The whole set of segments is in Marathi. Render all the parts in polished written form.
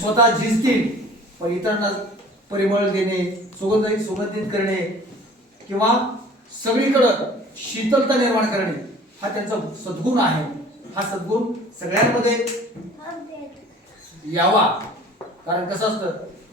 स्वतः झिजतील पण इतरांना परिमळ देणे, सुगंधित करणे किंवा सगळीकडं शीतलता निर्माण करणे हा त्यांचा सद्गुण आहे. हा सद्गुण सगळ्यांमध्ये यावा. कारण कसं असतं,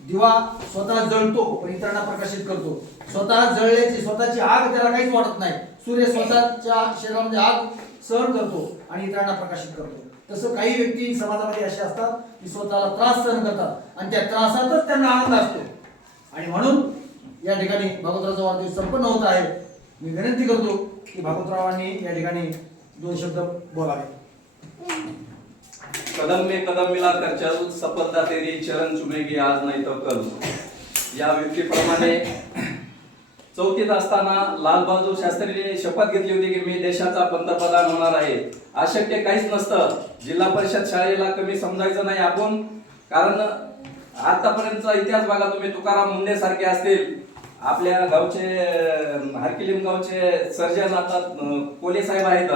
दिवा स्वतः जळतो पण इतरांना प्रकाशित करतो. स्वतः जळल्याची स्वतःची आग त्याला काहीच वाटत नाही. सूर्य स्वतःच्या शरीरामध्ये आग सहन करतो आणि इतरांना प्रकाशित करतो. तसं काही व्यक्ती समाजामध्ये असे असतात की स्वतःला त्रास सहन करतात आणि त्या त्रासातच त्यांना आनंद असतो. आणि म्हणून या ठिकाणी भागवतरावचा वाढदिवस संपन्न होत आहे. मी विनंती करतो की भागवतरावांनी या ठिकाणी 2 शब्द बोलावे. कदम में कदम मिलाकर चल, सफलता तेरी चरण चुमेगी आज नाही तो कल. या व्यक्तीप्रमाणे 4थीत असताना लाल बहादूर शास्त्रीने शपथ घेतली होती की मी देशाचा पंतप्रधान होणार आहे. अशक्य काहीच नसतं. जिल्हा परिषद शाळेला कमी समजायचं नाही आपण. कारण आतापर्यंतचा इतिहास बघा तुम्ही, तुकाराम मुंडे सारखे असतील, आपल्या गावचे हरकिलिम गावचे सर्जन आता कोले साहेब आहेत,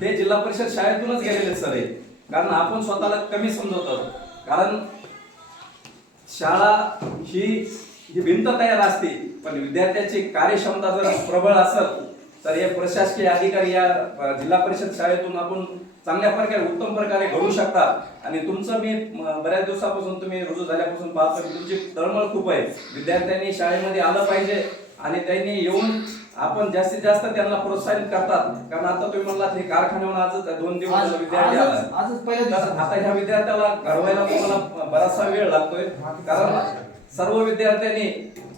ते जिल्हा परिषद शाळेतूनच गेलेले सर आहे. कारण आपण स्वतःला कमी समजवतो. कारण शाळा ही भिंत तयार असते पण विद्यार्थ्याची कार्यक्षमता जर प्रबळ असेल तर हे प्रशासकीय अधिकारी या जिल्हा परिषद शाळेतून आपण चांगल्या प्रकारे उत्तम प्रकारे घडू शकतात. आणि तुमचं मी बऱ्याच दिवसापासून तुम्ही रुजू झाल्यापासून पाहतो की तुमची तळमळ खूप आहे. विद्यार्थ्यांनी शाळेमध्ये आलं पाहिजे आणि त्यांनी येऊन आपण जास्तीत जास्त त्यांना प्रोत्साहित करतात. कारण आता तुम्ही म्हणलात हे कारखान्यावर आजच 2 दिवस विद्यार्थी आला, आता ह्या विद्यार्थ्याला घडवायला तुम्हाला बराचसा वेळ लागतोय. कारण सर्व विद्यार्थ्यांनी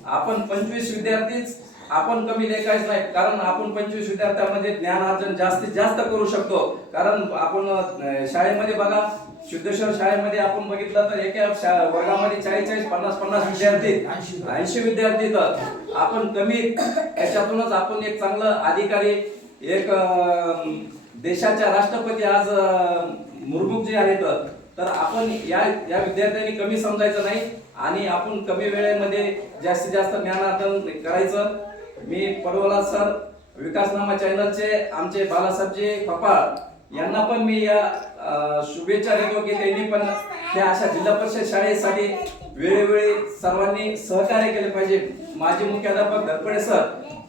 आपण 25 विद्यार्थीच आपण कमी लेखायच नाही. कारण आपण 25 विद्यार्थ्यांमध्ये ज्ञानार्जन जास्तीत जास्त करू शकतो. कारण आपण शाळेमध्ये बघा, सिद्धेश्वर शाळेमध्ये आपण बघितलं तर एका वर्गामध्ये 40-40, 50-50 विद्यार्थी, 80 विद्यार्थी. तर आपण कमी त्याच्यातूनच आपण एक चांगलं अधिकारी, एक देशाच्या राष्ट्रपती आज मुर्मू जी आहेत, तर आपण या विद्यार्थ्यांनी कमी समजायचं नाही आणि आपण कमी वेळेमध्ये जास्तीत जास्त ज्ञानार्जन करायचं. मी पडवला सर, विकासनामा चॅनलचे आमचे बालासाहेबजी पपाळ यांना पण मी या शुभेच्छा देतो की त्यांनी पण त्या अशा जिल्हा परिषद शाळेसाठी वेळोवेळी सर्वांनी सहकार्य केले पाहिजे. माजी मुख्याध्यापक धरपडे सर,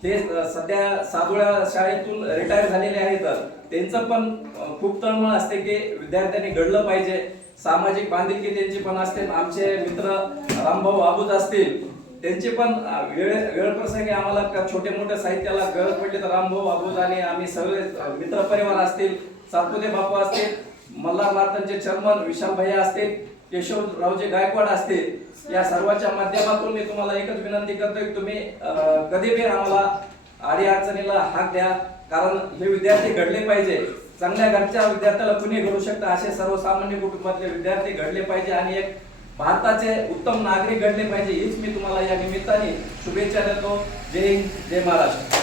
ते सध्या सादुळ्या शाळेतून रिटायर झालेले आहेत. त्यांचं पण खूप तळमळ असते की विद्यार्थ्यांनी घडलं पाहिजे. सामाजिक बांधिलकी त्यांची पण असते. आमचे मित्र रामभाऊ आबूज असतील, त्यांचे पण वेळ प्रसंगी आम्हाला छोटे मोठे साहित्याला गरज पडली तर रामभाऊ आबूज आणि आम्ही सगळे मित्र परिवार असतील, सातपुते बापू असतील, मल्हार नाथांचे चेअरमन विशाल भैया असतील, केशवरावजी गायकवाड असतील, या सर्वांच्या माध्यमातून मी तुम्हाला एकच विनंती करतोय की तुम्ही कधी बी आम्हाला अडी अडचणीला हाक द्या. कारण हे विद्यार्थी घडले पाहिजे. चांगल्या घरच्या विद्यार्थ्याला कुणी घडू शकतं, असे सर्वसामान्य कुटुंबातले विद्यार्थी घडले पाहिजे आणि एक भारताचे उत्तम नागरिक घडले पाहिजे. हीच मी तुम्हाला या निमित्ताने शुभेच्छा देतो. जय हिंद, जय महाराष्ट्र.